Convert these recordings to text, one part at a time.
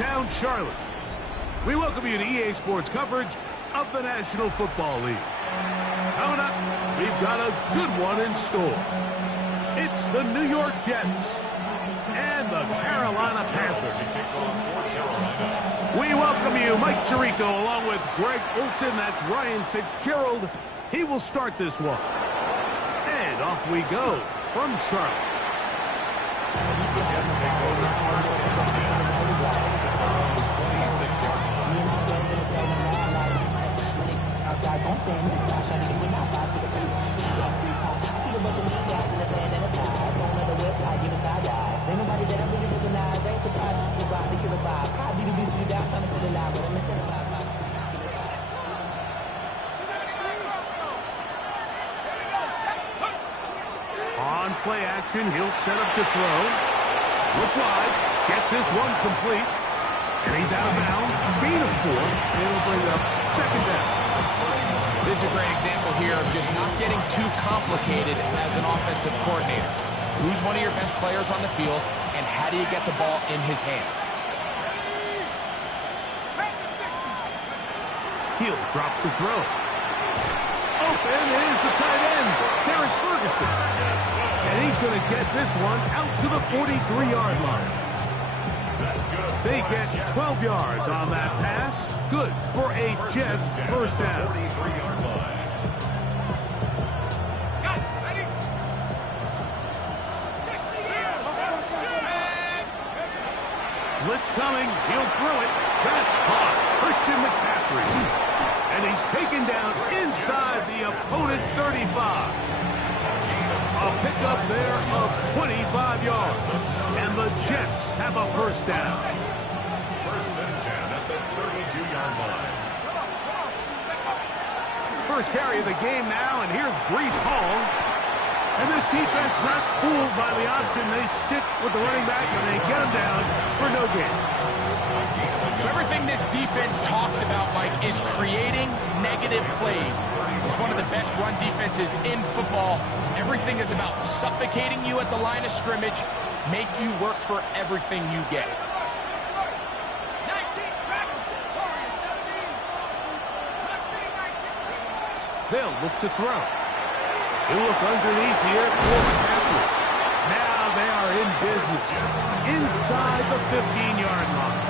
downtown Charlotte. We welcome you to EA Sports coverage of the National Football League. Coming up, we've got a good one in store. It's the New York Jets and the Carolina Panthers. We welcome you, Mike Tirico, along with Greg Olson. That's Ryan Fitzgerald. He will start this one. And off we go from Charlotte. The Jets take over first and 10. On play action, he'll set up to throw. Look wide, get this one complete. And he's out of bounds. Gain of 4. It'll bring up second down. This is a great example here of just not getting too complicated as an offensive coordinator. Who's one of your best players on the field, and how do you get the ball in his hands? He'll drop to throw. Open is the tight end, Terrence Ferguson. And he's going to get this one out to the 43-yard line. They get 12 yards on that pass. Good for a Jets first down. Blitz coming. He'll throw it. That's caught. Christian McCaffrey. And he's taken down inside the opponent's 35. A pickup there of 25 yards. And the Jets have a first down. First and 10 at the 32-yard line. First carry of the game now, and here's Breece Hall. And this defense not fooled by the option. They stick with the running back, and they get him down for no gain. So everything this defense talks about, Mike, is creating negative plays. It's one of the best run defenses in football. Everything is about suffocating you at the line of scrimmage, make you work for everything you get. They'll look to throw. He'll look underneath here for McCaffrey. Now they are in business inside the 15-yard line.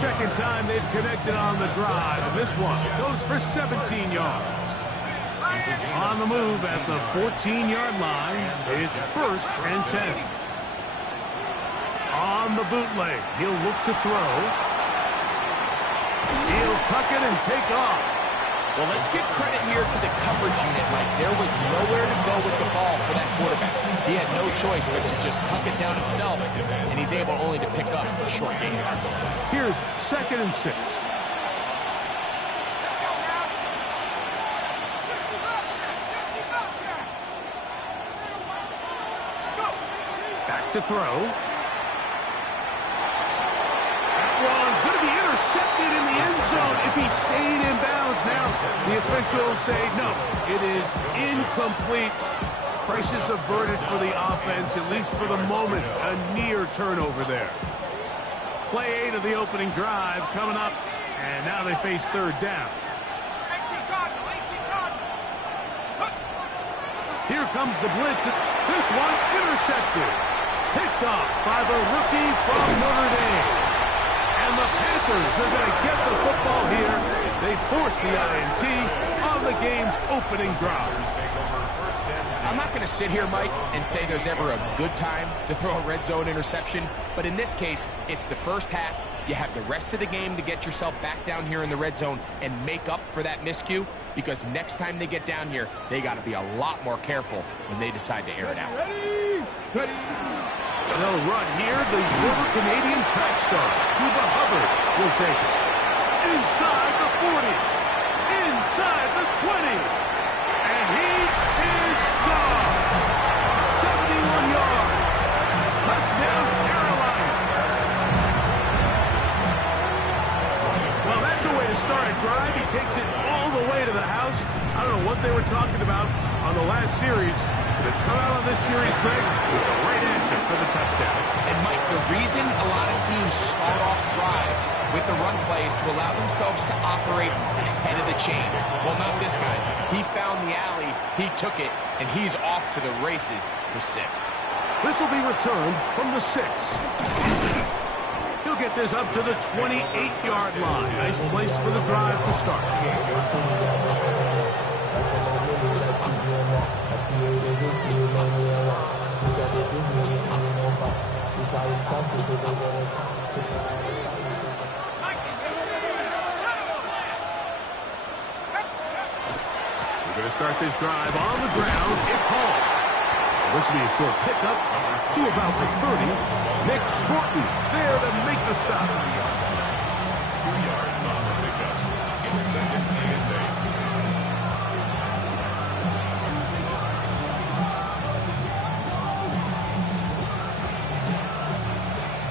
Second time they've connected on the drive, and this one goes for 17 yards. On the move at the 14-yard line, it's first and 10. On the bootleg, he'll look to throw. He'll tuck it and take off. Well, let's give credit here to the coverage unit, Mike. There was nowhere to go with the ball for that quarterback. He had no choice but to just tuck it down himself, and he's able only to pick up a short gain. Here's second and 6. Back to throw. That one going to be intercepted in the end zone if he stayed in bounds. Now the officials say no, it is incomplete. Crisis averted for the offense, at least for the moment. A near turnover there. Play 8 of the opening drive coming up, and now they face third down. Here comes the blitz. This one intercepted. Picked off by the rookie from Notre Dame. And the Panthers are going to get the football here. They force the INT on the game's opening drive. I'm not going to sit here, Mike, and say there's ever a good time to throw a red zone interception, but in this case, it's the first half. You have the rest of the game to get yourself back down here in the red zone and make up for that miscue, because next time they get down here, they got to be a lot more careful when they decide to air it out. Ready. They'll run here. The former Canadian track star, Chuba Hubbard, will take it. Inside the 40. Inside the 20. And he is gone. 71 yards. Touchdown, Carolina. Well, that's a way to start a drive. He takes it all the way to the house. I don't know what they were talking about on the last series. They've come out on this series, Greg, with the right answer for the touchdown. And, Mike, the reason a lot of teams start with the run plays to allow themselves to operate ahead of the chains. Well, not this guy. He found the alley, he took it, and he's off to the races for 6. This will be returned from the 6. He'll get this up to the 28-yard line. Nice place for the drive to start. We're going to start this drive on the ground. It's Hall. This will be a short pickup to about the 30. Nick Scorton there to make the stop. 2 yards on the pickup. It's second and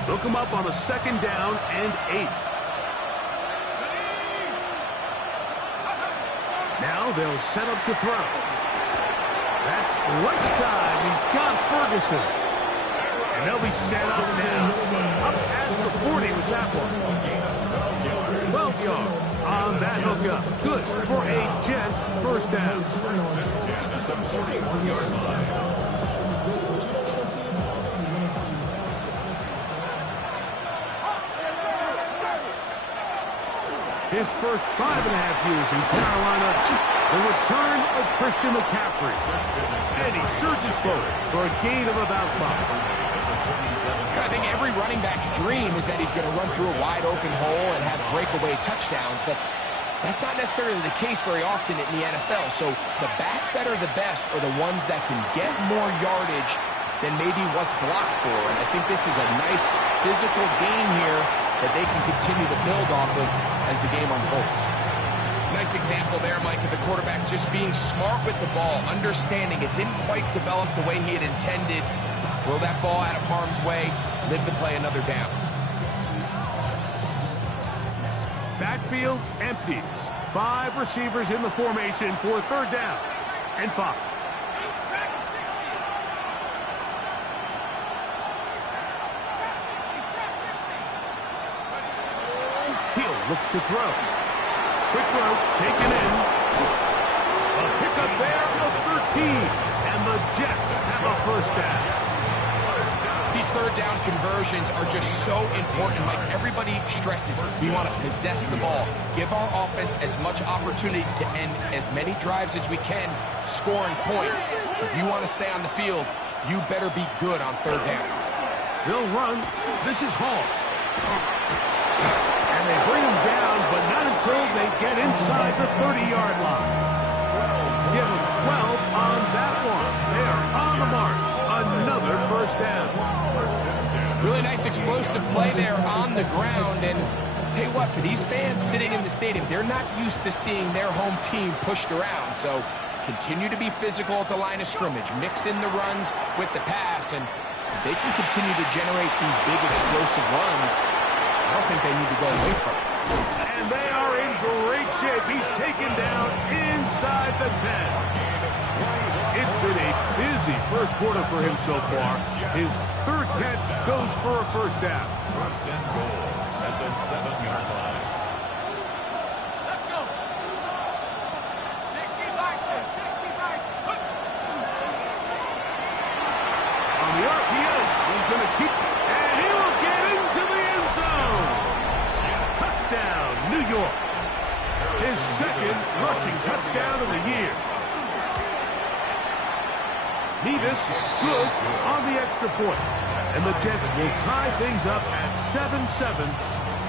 8. They'll come up on a 2nd down and 8. Now they'll set up to throw. That's right side. He's got Ferguson. And they'll be set up now. Up past the 40 with that one. 12 yards on that hookup. Good for a Jets first down. Just a 41-yard line. His first 5.5 years in Carolina, the return of Christian McCaffrey. And he surges forward for a gain of about 5. I think every running back's dream is that he's going to run through a wide-open hole and have breakaway touchdowns, but that's not necessarily the case very often in the NFL. So the backs that are the best are the ones that can get more yardage than maybe what's blocked for. And I think this is a nice physical gain here that they can continue to build off of as the game unfolds. Nice example there, Mike, of the quarterback just being smart with the ball, understanding it didn't quite develop the way he had intended. Throw that ball out of harm's way, live to play another down. Backfield empties. 5 receivers in the formation for 3rd down and 5. He'll look to throw. Quick throw, taken in. A pickup there of 13. And the Jets have a first down. These 3rd down conversions are just so important, Mike. Everybody stresses we want to possess the ball, give our offense as much opportunity to end as many drives as we can, scoring points. So if you want to stay on the field, you better be good on 3rd down. They'll run. This is Hall. And they bring him down, but not until they get inside the 30-yard line. Give him 12 on that one. They are on the march. Another first down. Really nice explosive play there on the ground. And I'll tell you what, for these fans sitting in the stadium, they're not used to seeing their home team pushed around. So continue to be physical at the line of scrimmage. Mix in the runs with the pass. And if they can continue to generate these big explosive runs, I don't think they need to go away from it. And they are in great shape. He's taken down inside the 10. It's been a busy first quarter for him so far. His 3rd catch goes for a first down. First and goal at the 7-yard line. Let's go. 60 bicep, 60 bicep. On the RPO, he's going to keep, and he will get into the end zone. Touchdown, New York. His 2nd rushing touchdown of the year. Nevis, good on the extra point. And the Jets will tie things up at 7-7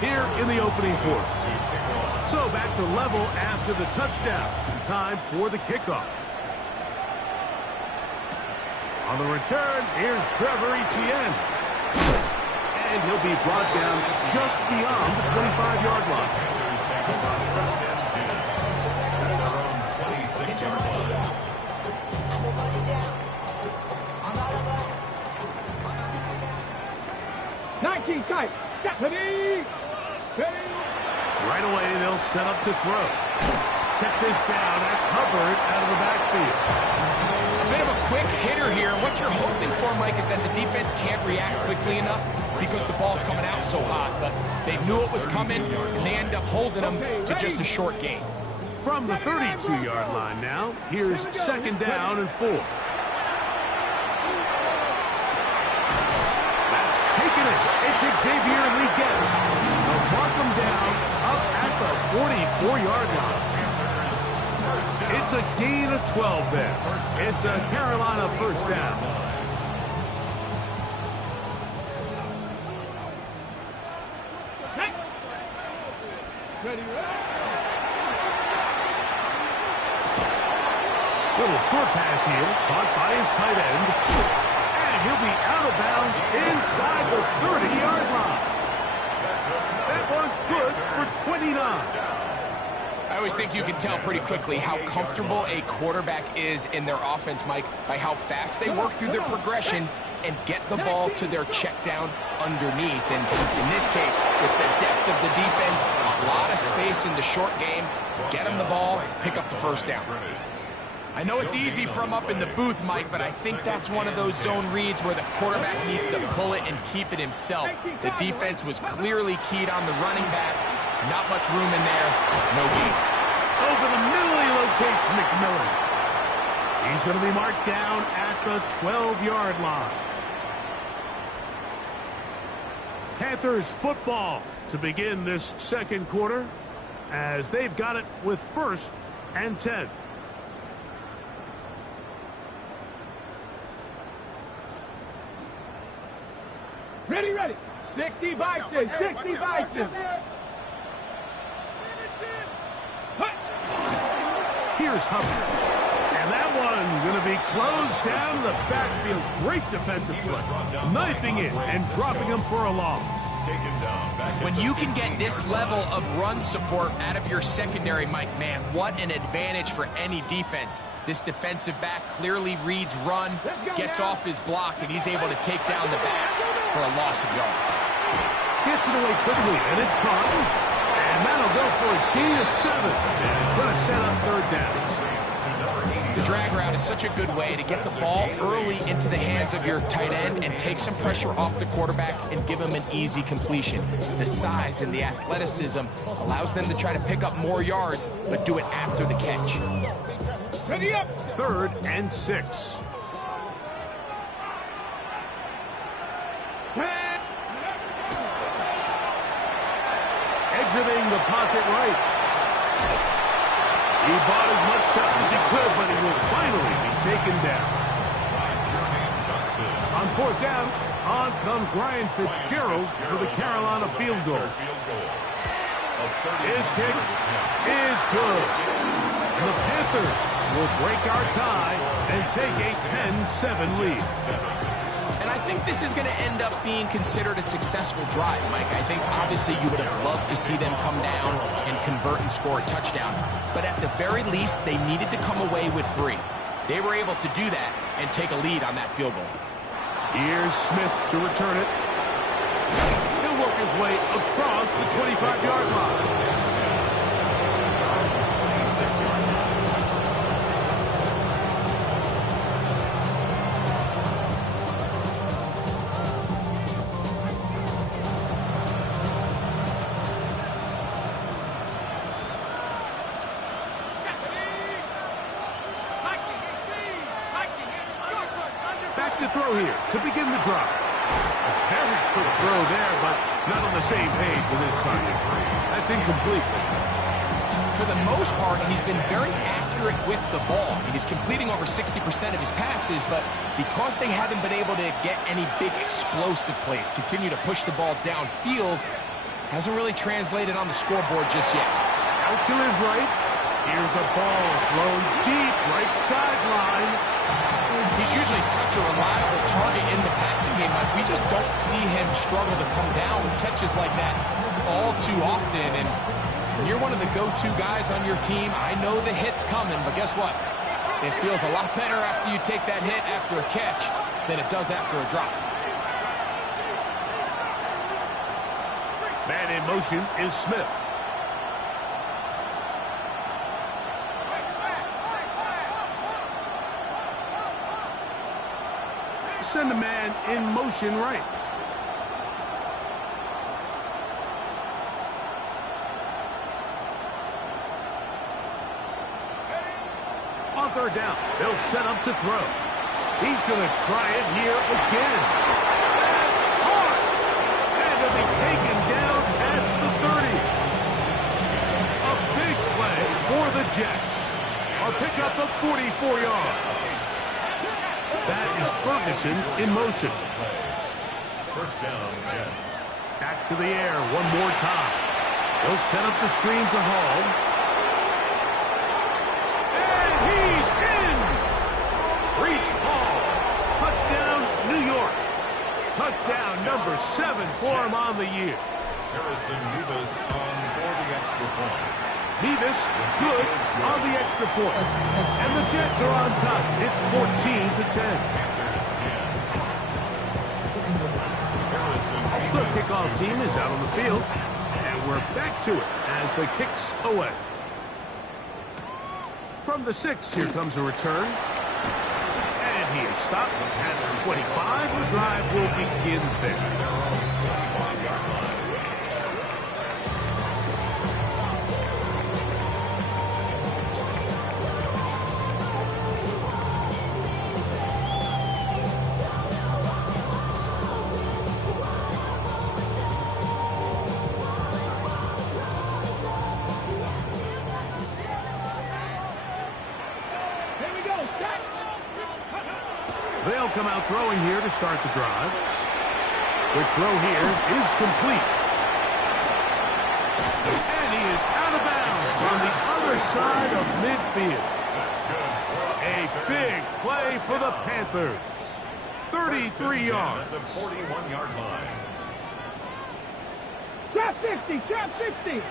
here in the opening quarter. So back to level after the touchdown. Time for the kickoff. On the return, here's Trevor Etienne. And he'll be brought down just beyond the 25-yard line. First and 10 at their own 26-yard line. 19 tight. Ready. Right away, they'll set up to throw. Check this down. That's Hubbard out of the backfield. a bit of a quick hitter here. What you're hoping for, Mike, is that the defense can't react quickly enough because the ball's coming out so hot. But they knew it was coming, and they end up holding them to just a short gain. From the 32-yard line now, here's second down and 4. That's taken it. It's Xavier Legette. They'll mark him down up at the 44-yard line. It's a gain of 12 there. It's a Carolina first down. Little short pass here, caught by his tight end. And he'll be out of bounds inside the 30-yard line. That one good for 29. I always think you can tell pretty quickly how comfortable a quarterback is in their offense, Mike, by how fast they work through their progression and get the ball to their check down underneath. And in this case, with the depth of the defense, a lot of space in the short game, get them the ball, pick up the first down. I know it's easy from up in the booth, Mike, but I think that's one of those zone reads where the quarterback needs to pull it and keep it himself. The defense was clearly keyed on the running back. Not much room in there. No gain. Over the middle, he locates McMillan. He's going to be marked down at the 12-yard line. Panthers football to begin this second quarter as they've got it with 1st and 10. Ready, ready. 60 Bison, 60 Bison. Here's Hubbard. And that one going to be closed down the backfield. Great defensive play. Knifing it and dropping him for a loss. When you can get this level of run support out of your secondary, Mike, man, what an advantage for any defense. This defensive back clearly reads run, gets off his block, and he's able to take down the back for a loss of yards. Gets it away quickly, and it's caught. And that'll go for a gain of 7. And it's going to set up 3rd down. The drag route is such a good way to get the ball early into the hands of your tight end and take some pressure off the quarterback and give him an easy completion. The size and the athleticism allows them to try to pick up more yards, but do it after the catch. Ready up. 3rd and 6. Exiting the pocket right. He bought as much time as he could, but he will finally be taken down. On 4th down, on comes Ryan Fitzgerald for the Carolina field goal. His kick is good. And the Panthers will break our tie and take a 10-7 lead. And I think this is going to end up being considered a successful drive, Mike. I think obviously you would have loved to see them come down and convert and score a touchdown. But at the very least, they needed to come away with 3. They were able to do that and take a lead on that field goal. Here's Smith to return it. He'll work his way across the 25-yard line. To throw here to begin the drive. A very quick throw there, but not on the same page with his target. That's incomplete. For the most part, he's been very accurate with the ball. He's completing over 60% of his passes, but because they haven't been able to get any big explosive plays, continue to push the ball downfield, hasn't really translated on the scoreboard just yet. Out to his right. Here's a ball thrown deep right sideline. He's usually such a reliable target in the passing game. Like, we just don't see him struggle to come down with catches like that all too often. And when you're one of the go-to guys on your team, I know the hit's coming, but guess what? It feels a lot better after you take that hit after a catch than it does after a drop. Man in motion is Smith. send a man in motion right. On third down, they'll set up to throw. He's going to try it here again. That's hard. And he'll be taken down at the 30. A big play for the Jets. A pickup of 44 yards. That is Ferguson in motion. First down, Jets. Back to the air one more time. They'll set up the screen to Hall. And he's in! Breece Hall. Touchdown, New York. Touchdown number 7 for him on the year. Harrison Mevis on for the extra point. Mevis good on the extra point. And the Jets are on top. It's 14-10. Panthers 10. Harrison The Mevis. kickoff team is out on the field. And we're back to it as the kick's away. From the 6, here comes a return. And he is stopped at the 25. The drive will begin there. They'll come out throwing here to start the drive. Quick throw here is complete. And he is out of bounds on the other side of midfield. A big play for the Panthers. 33 yards. At the 41-yard line. Trap 60, trap 60.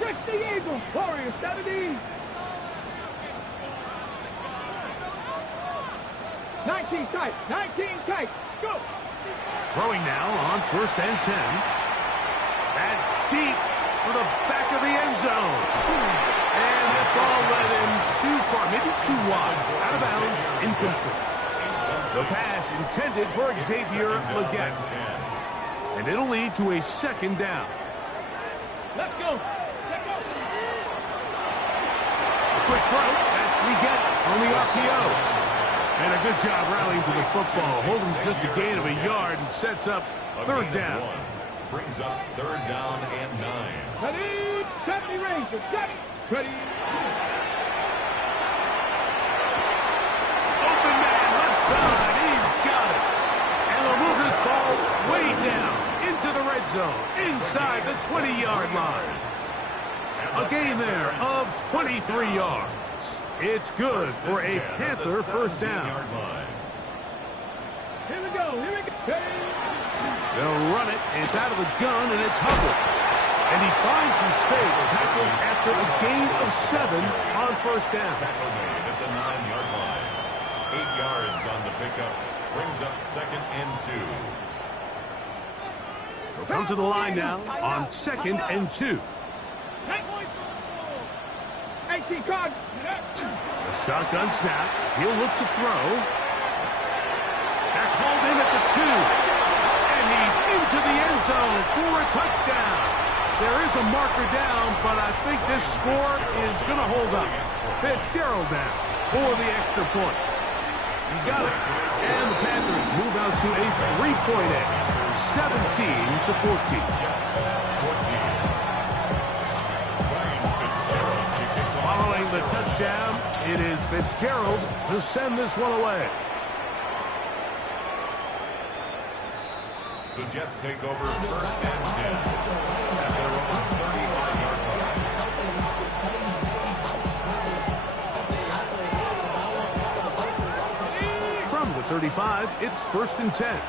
60 Eagles, Warriors 70. 19 tight, 19 tight. Go. Throwing now on 1st and 10. That's deep for the back of the end zone. And that ball led him too far, maybe too wide. Out of bounds, incomplete. The pass intended for Xavier Legette. And it'll lead to a 2nd down. Let's go. Let's go. A quick throw. That's Legette on the RPO. And a good job rallying to the football. Holding just a gain of a yard and sets up 3rd down. Brings up 3rd down and 9. Ready, 70 Rangers, 70. Ready. Open man, left side. He's got it. And they'll move this ball way down into the red zone, inside the 20-yard line. A gain there of 23 yards. It's good for a Panther 1st down. Here we go, here we go. Ready. They'll run it. It's out of the gun, and it's Hubbard. And he finds some space, tackled after a gain of 7 on 1st down. Tackle made at the 9-yard line. 8 yards on the pickup. Brings up 2nd and 2. They'll come to the line now on 2nd and 2. 18 cards. A shotgun snap. He'll look to throw. That's hauled in at the 2. And he's into the end zone for a touchdown. There is a marker down, but I think this score is going to hold up. Fitzgerald now for the extra point. He's got it. And the Panthers move out to a 3-point edge. 17-14. Following the touchdown, it is Fitzgerald to send this one away. The Jets take over 1st and 10 at their own 35-yard line. From the 35, it's 1st and 10.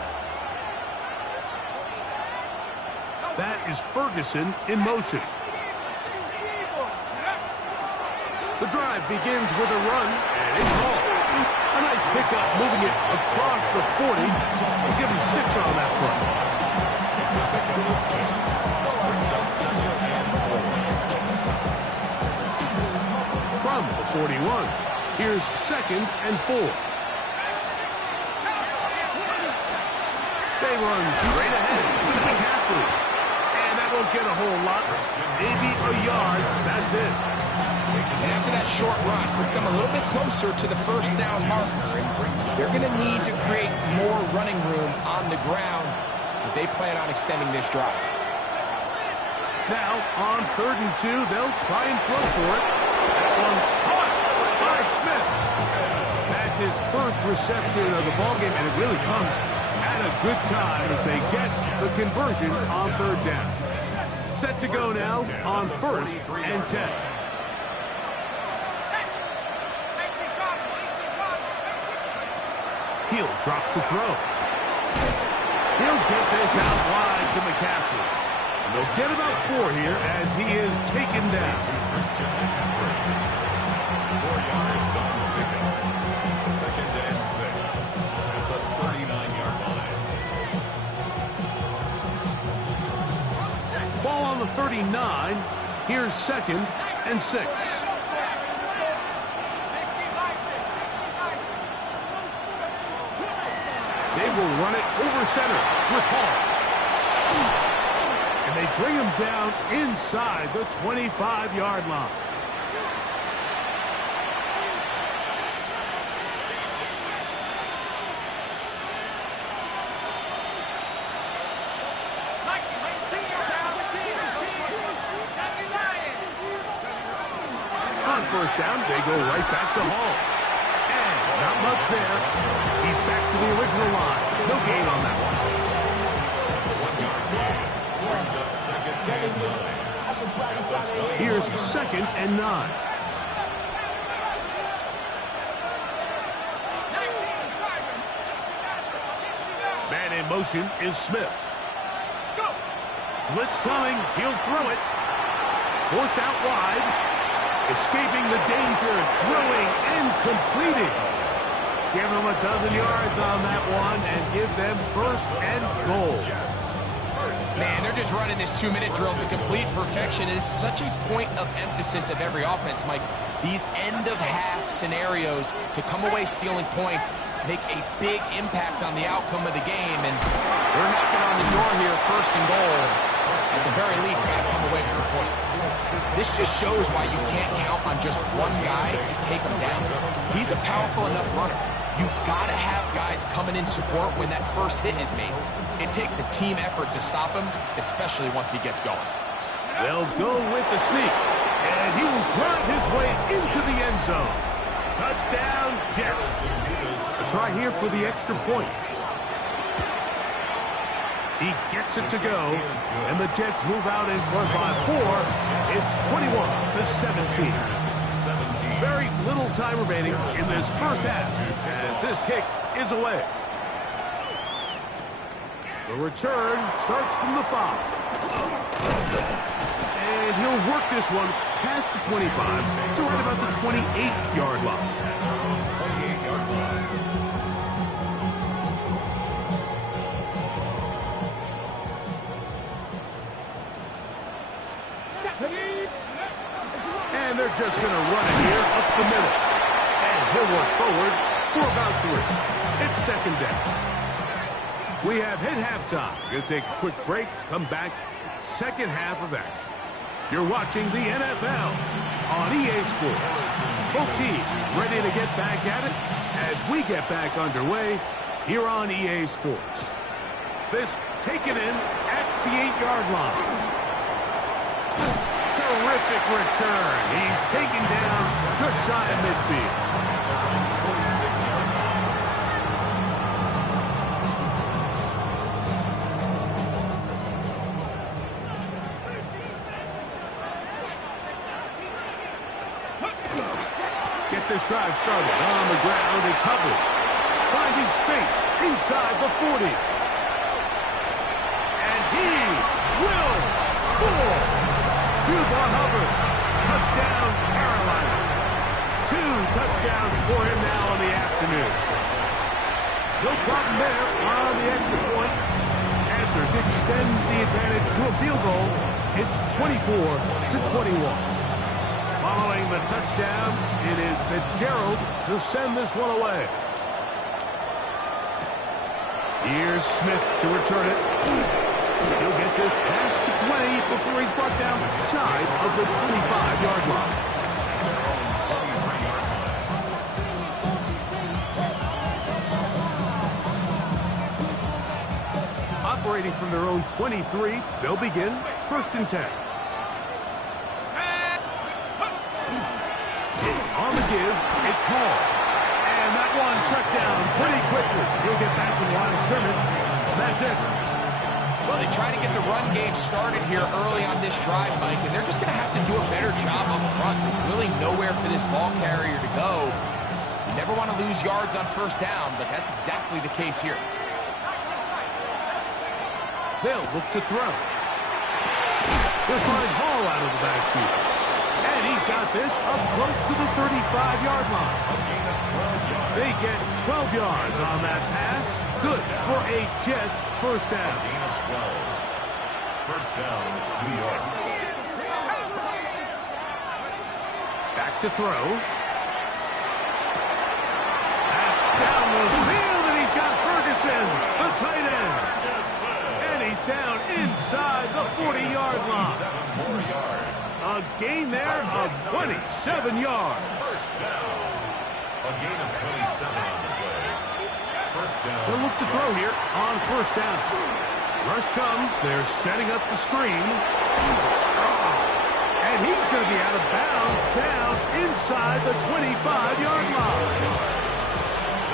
That is Ferguson in motion. The drive begins with a run, and it's all. A nice pickup moving it across the 40. We'll give him 6 on that play. From the 41, here's 2nd and 4. runs straight ahead with McCaffrey. And that won't get a whole lot. Maybe a yard. That's it. And after that short run, puts them a little bit closer to the first down marker. And they're going to need to create more running room on the ground if they plan on extending this drive. Now, on 3rd and 2, they'll try and throw for it. That one caught by Smith. That's his first reception of the ballgame, and it really comes at a good time as they get the conversion on 3rd down. Set to go now on 1st and 10. He'll drop to throw. He'll get this out wide to McCaffrey. And they'll get about 4 here as he is taken down. 4 yards on the pickup. 2nd and 6 at the 39-yard line. Ball on the 39. Here's 2nd and 6. They will run it over center with Hall. And they bring him down inside the 25-yard line. On 1st down, they go right back to Hall. And not much there. He's back to the original line. No gain on that one. 1-yard gain. Brings up 2nd and 9. Here's 2nd and 9. Man in motion is Smith. Blitz coming. He'll throw it. Forced out wide. Escaping the danger. Throwing and completing. Give them a dozen yards on that one and give them 1st and goal. Man, they're just running this 2-minute drill to complete perfection. It is such a point of emphasis of every offense, Mike. These end-of-half scenarios to come away stealing points make a big impact on the outcome of the game. And they're knocking on the door here, 1st and goal. At the very least, got to come away with some points. This just shows why you can't count on just one guy to take him down. He's a powerful enough runner. You've got to have guys coming in support when that first hit is made. It takes a team effort to stop him, especially once he gets going. They'll go with the sneak, and he will drive his way into the end zone. Touchdown, Jets. A try here for the extra point. He gets it to go, and the Jets move out in front by 4. It's 21-17. Very little time remaining in this first half as this kick is away. The return starts from the 5. And he'll work this one past the 25 to right about the 28-yard line. 28-yard line. And they're just going to run it here up the middle. And he'll work forward for about 3. It's 2nd down. We have hit halftime. Going to take a quick break, come back, 2nd half of action. You're watching the NFL on EA Sports. Both teams ready to get back at it as we get back underway here on EA Sports. This taken in at the 8-yard line. Terrific return. He's taken down just shy of midfield. 46-yard line. Get this drive started on the ground. It's Hubbard finding space inside the 40. And he will score. Von Hubbard, touchdown Carolina. 2 touchdowns for him now in the afternoon. No problem there on the extra point. Panthers extend the advantage to a field goal. It's 24-21. Following the touchdown, it is Fitzgerald to send this one away. Here's Smith to return it. He'll get this past the 20 before he's brought down shy of the 25-yard line. Operating from their own 23, they'll begin 1st and 10. On the give, it's Hall. And that one shut down pretty quickly. He'll get back to the line of scrimmage. That's it. Well, they try to get the run game started here early on this drive, Mike, and they're just going to have to do a better job up front. There's really nowhere for this ball carrier to go. You never want to lose yards on 1st down, but that's exactly the case here. They'll look to throw. They'll find Hall out of the backfield. And he's got this up close to the 35-yard line. They get 12 yards on that pass. Good for a Jets 1st down. 1st down, New York. Back to throw. That's down the field, and he's got Ferguson, the tight end. And he's down inside the 40-yard line. 7 more yards. A gain there of 27 yards. 1st down. A gain of 27 on the play. 1st down. They'll look to throw here on 1st down. Rush comes. They're setting up the screen. And he's going to be out of bounds down inside the 25-yard line.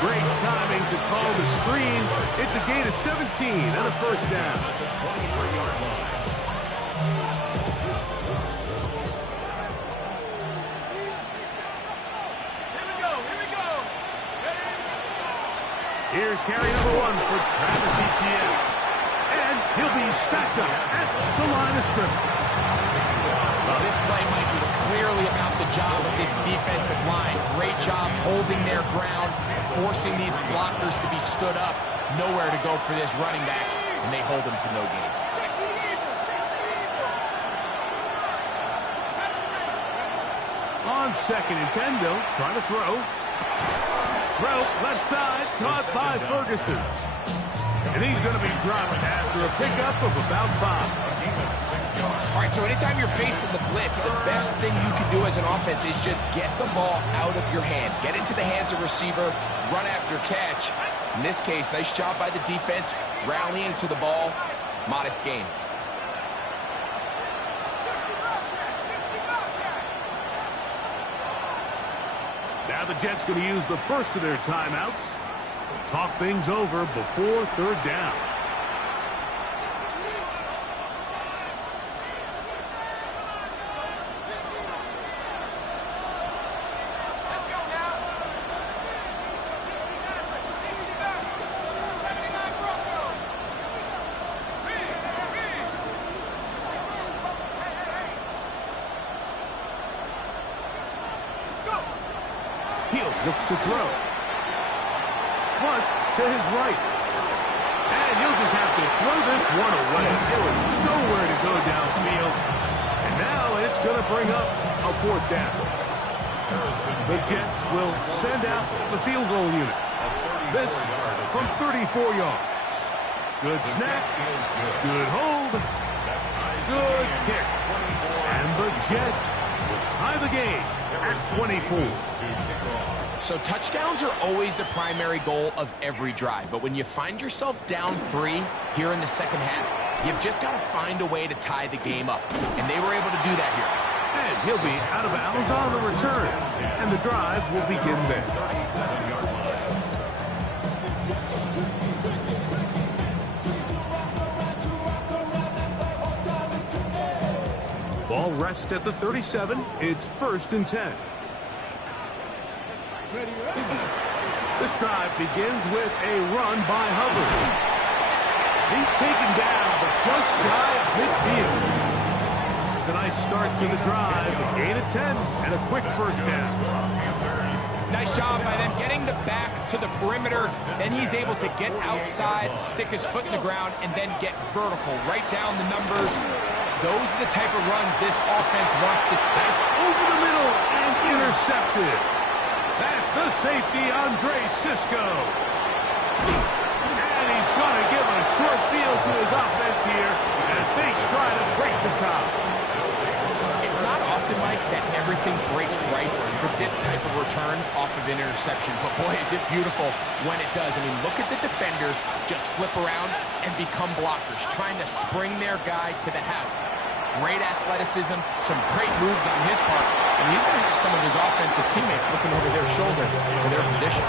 Great timing to call the screen. It's a gain of 17 and a 1st down. 23-yard line. Here's carry number 1 for Travis Etienne. And he'll be stacked up at the line of scrimmage. Well, this play, Mike, was clearly about the job of this defensive line. Great job holding their ground, forcing these blockers to be stood up. Nowhere to go for this running back, and they hold him to no gain. On 2nd and 10, they'll try to throw. Throw left side, caught by Ferguson. And he's going to be dropped after a pickup of about 5. All right, so anytime you're facing the blitz, the best thing you can do as an offense is just get the ball out of your hand. Get into the hands of receiver, run after catch. In this case, nice job by the defense, rallying to the ball. Modest gain. Now the Jets going to use the first of their timeouts. Talk things over before 3rd down. He'll look to throw. Flush to his right. And he'll just have to throw this one away. There was nowhere to go downfield. And now it's going to bring up a 4th down. The Jets will send out the field goal unit. This from 34 yards. Good snap. Good hold. Good kick. And the Jets will tie the game at 24. So touchdowns are always the primary goal of every drive. But when you find yourself down 3 here in the 2nd half, you've just got to find a way to tie the game up. And they were able to do that here. And he'll be out of bounds on the return. And the drive will begin there. Ball rests at the 37. It's 1st and 10. This drive begins with a run by Hubbard. He's taken down, but just shy of midfield. It's a nice start to the drive, a gain of 10, and a quick 1st down. Nice job by them getting the back to the perimeter. Then he's able to get outside, stick his foot in the ground, and then get vertical. Right down the numbers. Those are the type of runs this offense wants to. That's over the middle and intercepted. That's the safety, Andre Cisco. And he's short field to his offense here as they try to break the top. It's not often, Mike, that everything breaks right for this type of return off of an interception. But, boy, is it beautiful when it does. I mean, look at the defenders just flip around and become blockers, trying to spring their guy to the house. Great athleticism, some great moves on his part. And he's going to have some of his offensive teammates looking over their shoulder for their position.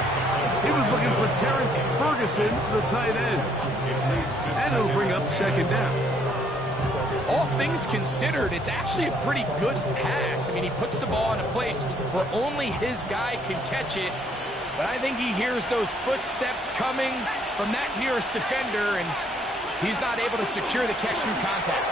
He was looking for Terrence Ferguson, the tight end. And it'll bring up second down. All things considered, it's actually a pretty good pass. I mean, he puts the ball in a place where only his guy can catch it. But I think he hears those footsteps coming from that nearest defender, and he's not able to secure the catch through contact.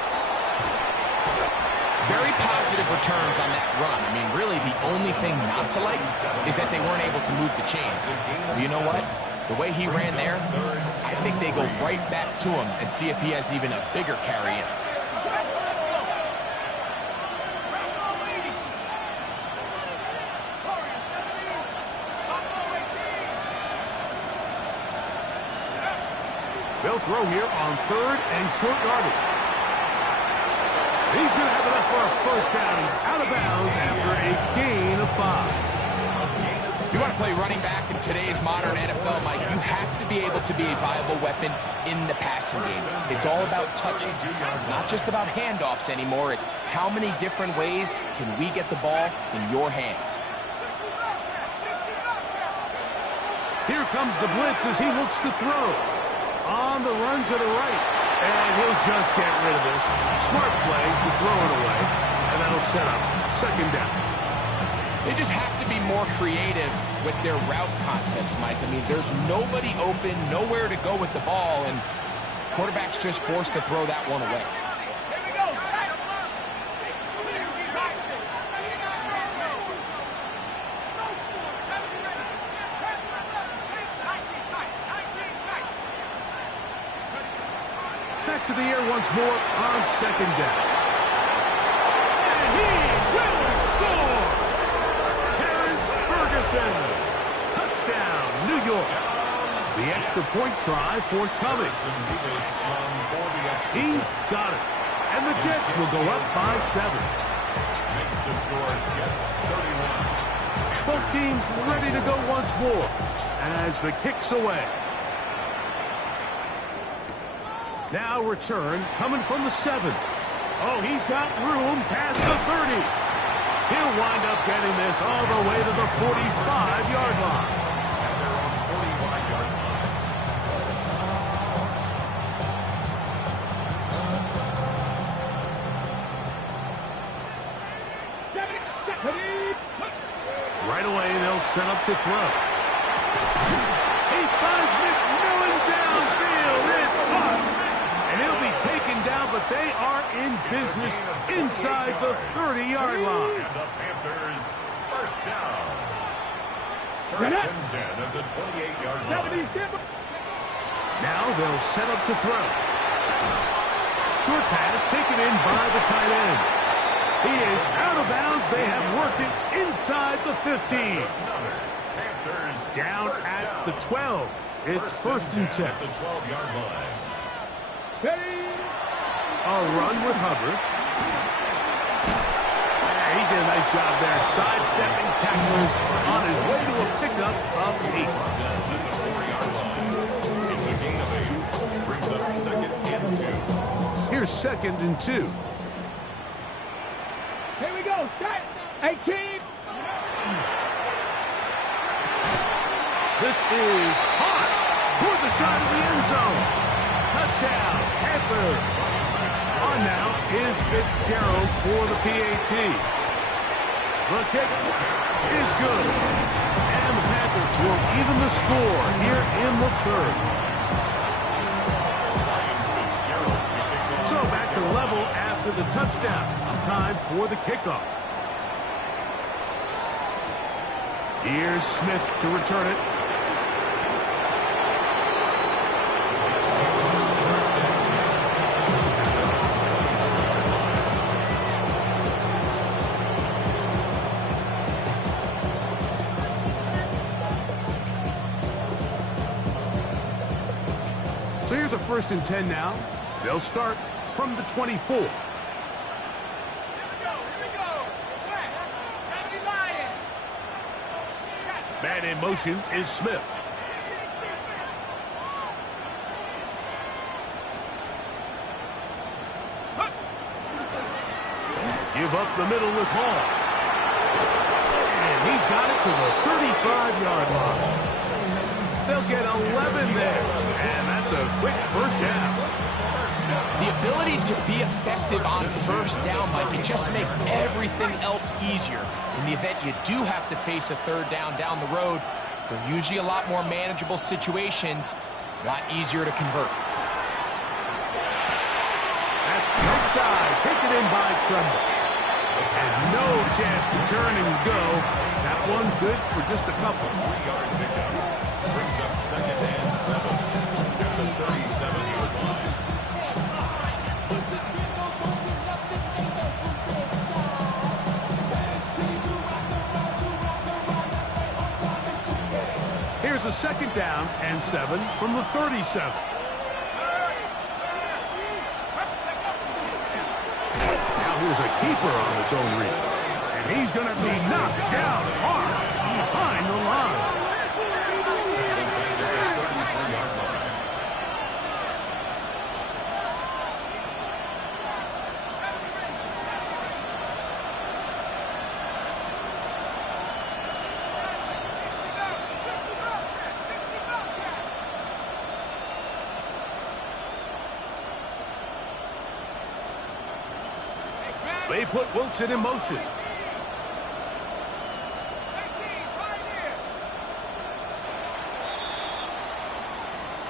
Very positive returns on that run. I mean, really, the only thing not to like is that they weren't able to move the chains. But you know what? The way he ran there, I think they go right back to him and see if he has even a bigger carry in. They'll throw here on third and short yardage. He's going to have enough for a first down. He's out of bounds after a gain of 5. If you want to play running back in today's modern NFL, Mike, you have to be able to be a viable weapon in the passing game. It's all about touches. It's not just about handoffs anymore. It's how many different ways can we get the ball in your hands. Here comes the blitz as he looks to throw. On the run to the right. And he'll just get rid of this. Smart play to throw it away. And that'll set up second down. They just have to be more creative with their route concepts, Mike. I mean, there's nobody open, nowhere to go with the ball, and quarterback's just forced to throw that one away. Back to the air once more on second down. And he will score! Terrence Ferguson. Touchdown, New York. The extra point try forthcoming. He's got it. And the Jets will go up by 7. Makes the score Jets 31. Both teams ready to go once more as the kick's away. Now return coming from the 7. Oh, he's got room past the 30. He'll wind up getting this all the way to the 45-yard line. And they're on 45-yard line. Right away, they'll set up to throw. He finds McMillan downfield. It's caught. And he'll be taken down, but they are in business inside the 30-yard line. And the Panthers first down. First and 10 at the 28-yard line. Now they'll set up to throw. Short pass taken in by the tight end. He is out of bounds. They have worked it inside the 15. Panthers Down first at down. the 12. It's first and 10. At the 12-yard line. A run with Hubbard. Yeah, he did a nice job there, sidestepping tacklers on his way to a pickup of 8. At the 4-yard line. It's a gain of 8. Brings up second and 2. Here's second and 2. Here we go. Set. 18. This is hot toward the side of the end zone. Touchdown, Panthers. On now is Fitzgerald for the PAT. The kick is good. And the Panthers will even the score here in the third. So back to level after the touchdown. Time for the kickoff. Here's Smith to return it. first and 10 now. They'll start from the 24. Here we go. Flat. 70 Lions. Man in motion is Smith. Give up the middle with Hall. And he's got it to the 35-yard line. They'll get 11 there. And that's a quick first down. The ability to be effective on first down, Mike, it just makes everything else easier. In the event you do have to face a third down the road, they're usually a lot more manageable situations, a lot easier to convert. That's outside, taken in by Tremble. And no chance to turn and go. That one good for just a couple. 3-yard pickup. Brings up second and 7 to the 37-yard line. Here's a second down and 7 from the 37. Now here's a keeper on his own read. And he's going to be knocked down hard behind the line. They put Wilson in motion.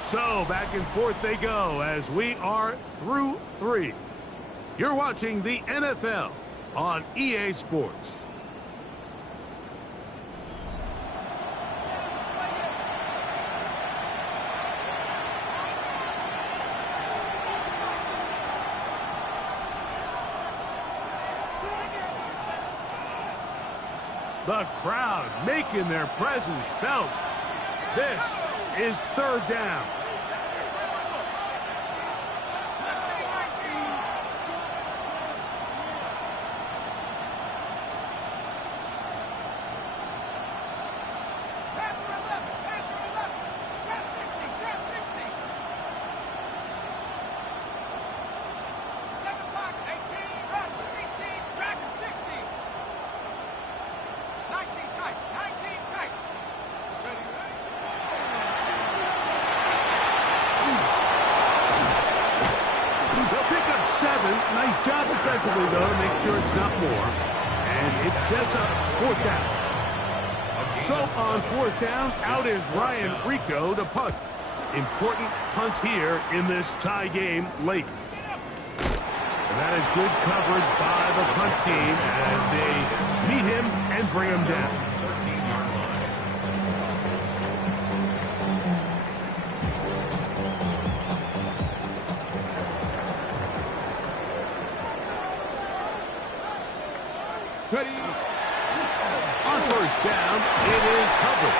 So back and forth they go as we are through 3. You're watching the NFL on EA Sports. The crowd making their presence felt. This is third down. Nice job defensively, though, to make sure it's not more. And it sets up fourth down. So on fourth down, out is Ryan Rico to punt. Important punt here in this tie game late. And that is good coverage by the punt team as they meet him and bring him down. 13-yard line. Ready. On first down, it is Hubbard.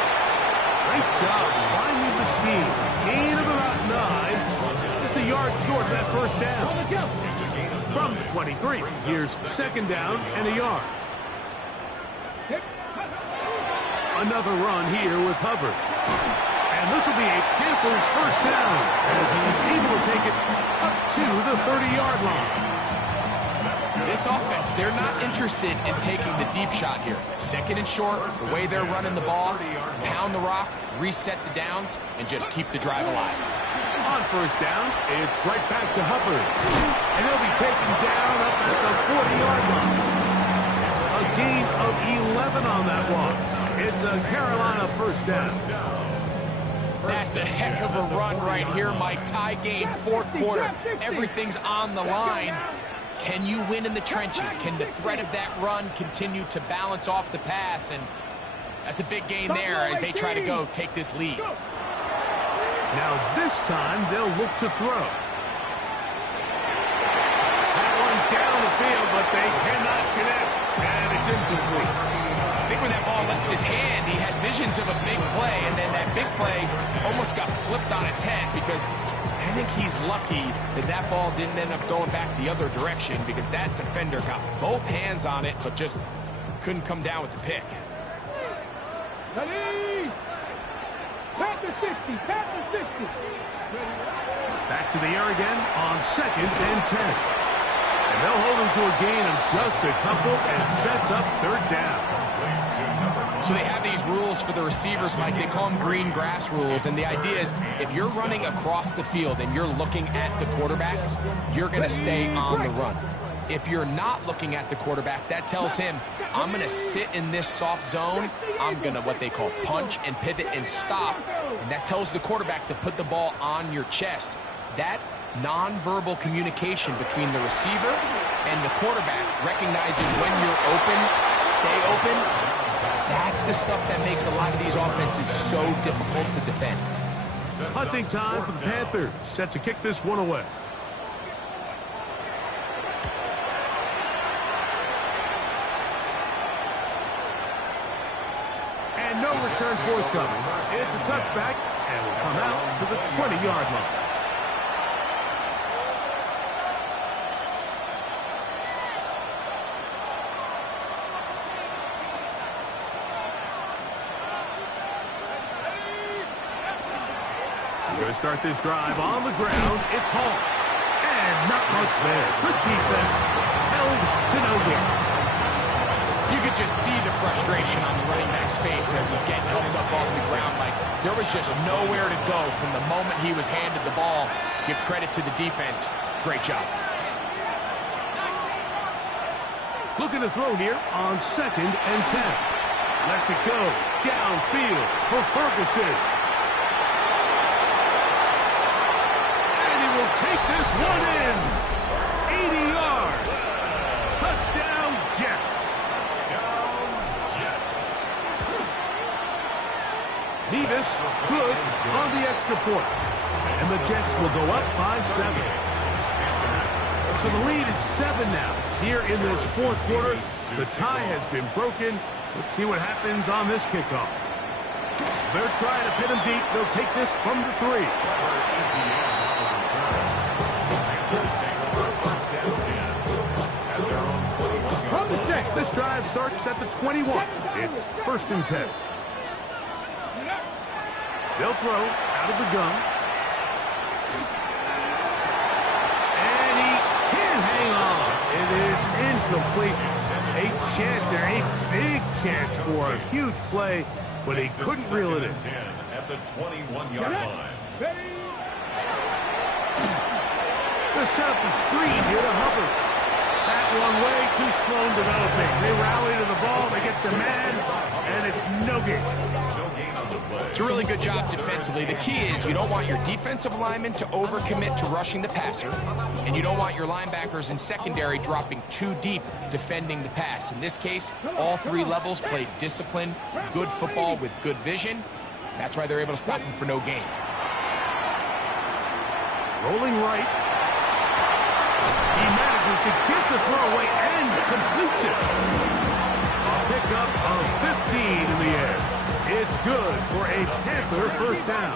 Nice job finding the seam. Gain of about 9. Just a yard short of that first down. From the 23, here's second down and a yard. Another run here with Hubbard. And this will be a Panthers first down as he's able to take it up to the 30-yard line. This offense, they're not interested in taking the deep shot here. Second and short, the way they're running the ball, pound the rock, reset the downs, and just keep the drive alive. On first down, it's right back to Hubbard. And he'll be taken down up at the 40-yard line. A gain of 11 on that one. It's a Carolina first down. That's a heck of a run right here, Mike. Tie game, fourth quarter. Everything's on the line. Can you win in the trenches? Can the threat of that run continue to balance off the pass? And that's a big gain there as they try to go take this lead. Now this time they'll look to throw. That one down the field, but they cannot connect. And it's incomplete. I think when that ball left his hand, he had visions of a big play, and then that big play almost got flipped on its head because I think he's lucky that that ball didn't end up going back the other direction because that defender got both hands on it but just couldn't come down with the pick. Ready? Panther 60, Panther 60. Back to the air again on 2nd and 10. And they'll hold him to a gain of just a couple and sets up 3rd down. So they have these rules for the receivers, Mike. They call them green grass rules. And the idea is if you're running across the field and you're looking at the quarterback, you're going to stay on the run. If you're not looking at the quarterback, that tells him, I'm going to sit in this soft zone. I'm going to what they call punch and pivot and stop. And that tells the quarterback to put the ball on your chest. That nonverbal communication between the receiver and the quarterback, recognizing when you're open, stay open, that's the stuff that makes a lot of these offenses so difficult to defend. Hunting time for the Panthers. Set to kick this one away. And no return forthcoming. It's a touchback, and will come out to the 20-yard line. Going to start this drive on the ground. It's Hall. And not much there. Good defense. Held to no gain. You could just see the frustration on the running back's face as he's getting helped up off the ground. Like there was just nowhere to go from the moment he was handed the ball. Give credit to the defense. Great job. Looking to throw here on 2nd and 10. Lets it go downfield for Ferguson. Take this one in. 80 yards. Touchdown, Jets. Nevis, good on the extra point. And the Jets will go up by 7. So the lead is 7 now. Here in this 4th quarter, the tie has been broken. Let's see what happens on this kickoff. They're trying to pin him deep. They'll take this from the 3. This drive starts at the 21. It's 1st and 10. They'll throw out of the gun. And he can't hang on. It is incomplete. A chance there, a big chance for a huge play, but he couldn't reel it in. At the 21-yard line. They'll set up the screen here to Hubbard. That one way too slow in developing. They rally to the ball, they get the man, and it's no gain. It's a really good job defensively. The key is you don't want your defensive linemen to overcommit to rushing the passer, and you don't want your linebackers in secondary dropping too deep defending the pass. In this case, all 3 levels played disciplined, good football with good vision. That's why they're able to stop him for no gain. Rolling right. He manages to get the throwaway and completes it. A pickup of 15 in the air. It's good for a Panther 1st down.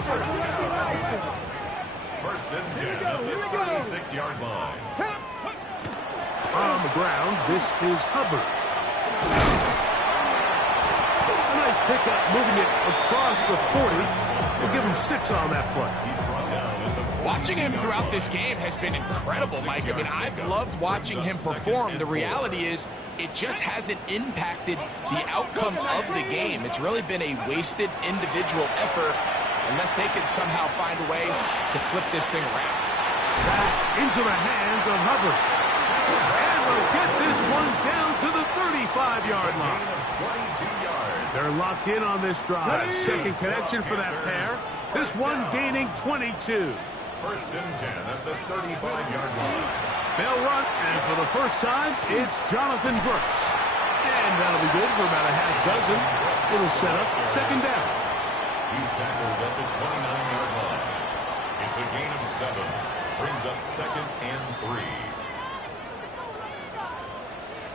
1st and 10 at the 36-yard line. On the ground, this is Hubbard. A nice pickup, moving it across the 40. We'll give him 6 on that play. Watching him throughout this game has been incredible, Mike. I mean, I've loved watching him perform. The reality is it just hasn't impacted the outcome of the game. It's really been a wasted individual effort unless they can somehow find a way to flip this thing around. Back into the hands of Hubbard. And we'll get this one down to the 35-yard line. They're locked in on this drive. 2nd connection for that pair. This one gaining 22. 1st and 10 at the 35-yard line. They'll run, and for the first time, it's Jonathan Brooks. And that'll be good for about a half dozen. It'll set up 2nd down. He's tackled at the 29-yard line. It's a gain of 7. Brings up 2nd and 3.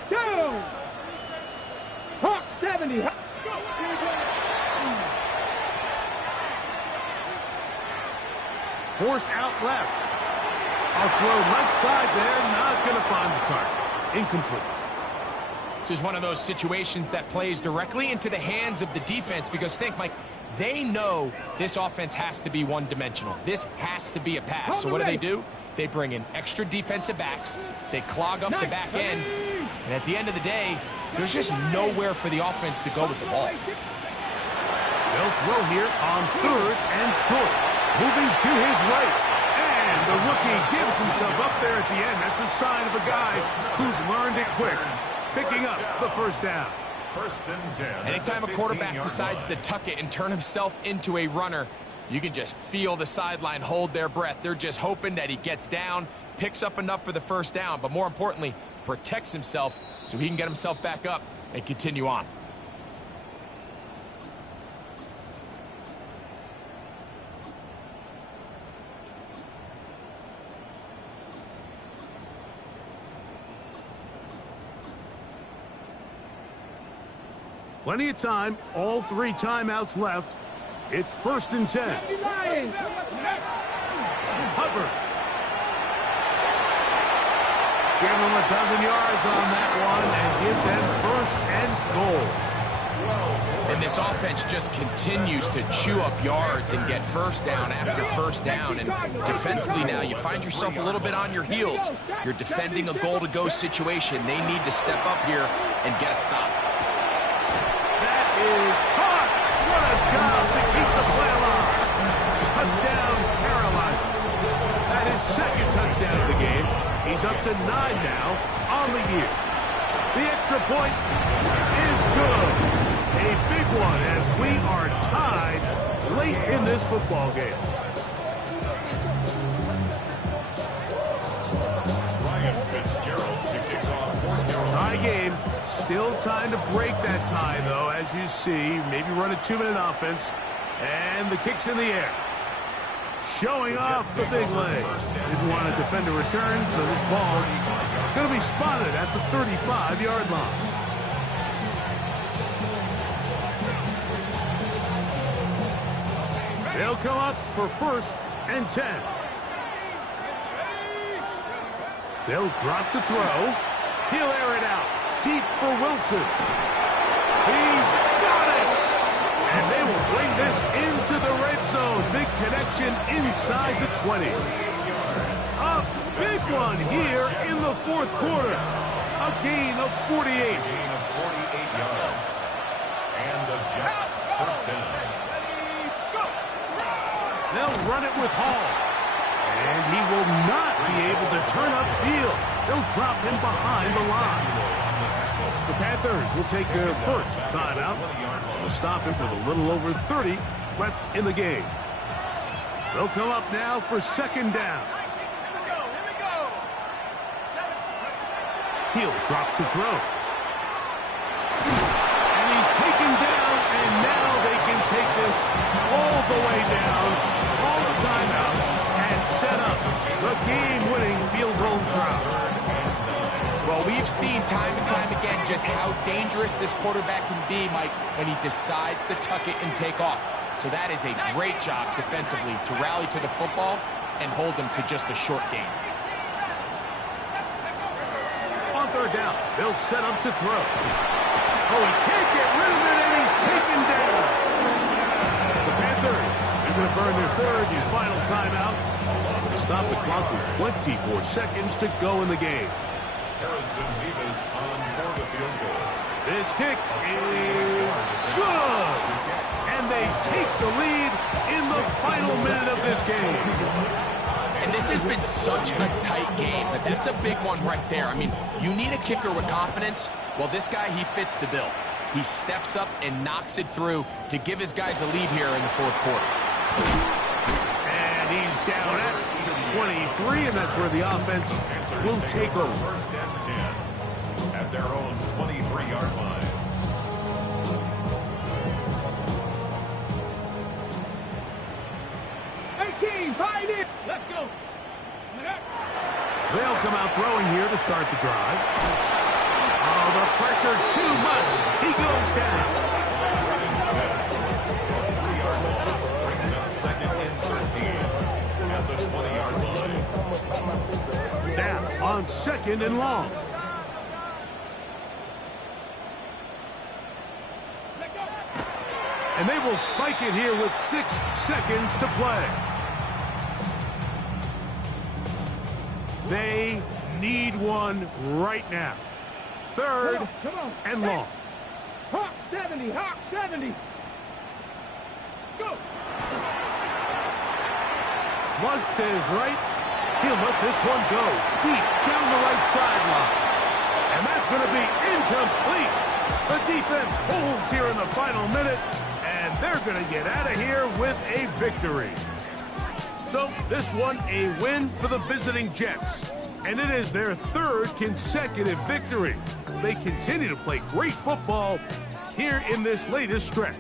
Go! Hawk 70. forced out left. I'll throw left side there, not going to find the target. Incomplete. This is one of those situations that plays directly into the hands of the defense because think, Mike, they know this offense has to be one-dimensional. This has to be a pass. So what do? They bring in extra defensive backs. They clog up the back end. And at the end of the day, there's just nowhere for the offense to go with the ball. They'll throw here on third and short. Moving to his right. And the rookie gives himself up there at the end. That's a sign of a guy who's learned it quick. Picking up the first down. First and 10. Anytime a quarterback decides to tuck it and turn himself into a runner, you can just feel the sideline hold their breath. They're just hoping that he gets down, picks up enough for the first down, but more importantly, protects himself so he can get himself back up and continue on. Plenty of time, all 3 timeouts left. It's first and 10. Hubbard. Give them a dozen yards on that one and give them first and goal. And this offense just continues to chew up yards and get first down after first down. And defensively now, you find yourself a little bit on your heels. You're defending a goal-to-go situation. They need to step up here and get a stop. Is caught. What a job to keep the play alive. Touchdown, Carolina. That is second touchdown of the game. He's up to 9 now on the year. The extra point is good. A big one as we are tied late in this football game. Ryan Fitzgerald to kick off. Tie game. Still time to break that tie, though, as you see. Maybe run a 2-minute offense. And the kick's in the air. Showing off the big leg. Didn't want to defend a return, so this ball going to be spotted at the 35-yard line. They'll come up for first and 10. They'll drop to throw. He'll air it out. Deep for Wilson. He's got it! And they will bring this into the red zone. Big connection inside the 20. A big one here in the fourth quarter. A gain of 48. Gain of 48 yards. And the Jets first down. They'll run it with Hall. And he will not be able to turn upfield. They'll drop him behind the line. The Panthers will take their first timeout. They'll stop him with a little over 30 left in the game. They'll come up now for second down. He'll drop to throw. And he's taken down, and now they can take this all the way down, all the time out, and set up the game-winning field goal drive. Well, we've seen time and time again just how dangerous this quarterback can be, Mike, when he decides to tuck it and take off. So that is a great job defensively to rally to the football and hold them to just a short game. On third down, they'll set up to throw. Oh, he can't get rid of it, and he's taken down. The Panthers are going to burn their third and final timeout to stop the clock with 24 seconds to go in the game. Harrison Davis on for the field goal. This kick is good. And they take the lead in the final minute of this game. And this has been such a tight game, but that's a big one right there. I mean, you need a kicker with confidence. Well, this guy, he fits the bill. He steps up and knocks it through to give his guys a lead here in the fourth quarter. And he's down at the 23, and that's where the offense will take over. First and 10 at their own 23-yard line. Let's go. They'll come out throwing here to start the drive. Oh, the pressure too much. He goes down. Brings up second and 13. at the 20-yard line. Now on 2nd and long. And they will spike it here with 6 seconds to play. They need one right now. 3rd and long. Hawk 70, Hawk 70. Go. Flush to his right. He'll let this one go deep down the right sideline. And that's going to be incomplete. The defense holds here in the final minute, and they're going to get out of here with a victory. So this one a win for the visiting Jets, and it is their 3rd consecutive victory. They continue to play great football here in this latest stretch.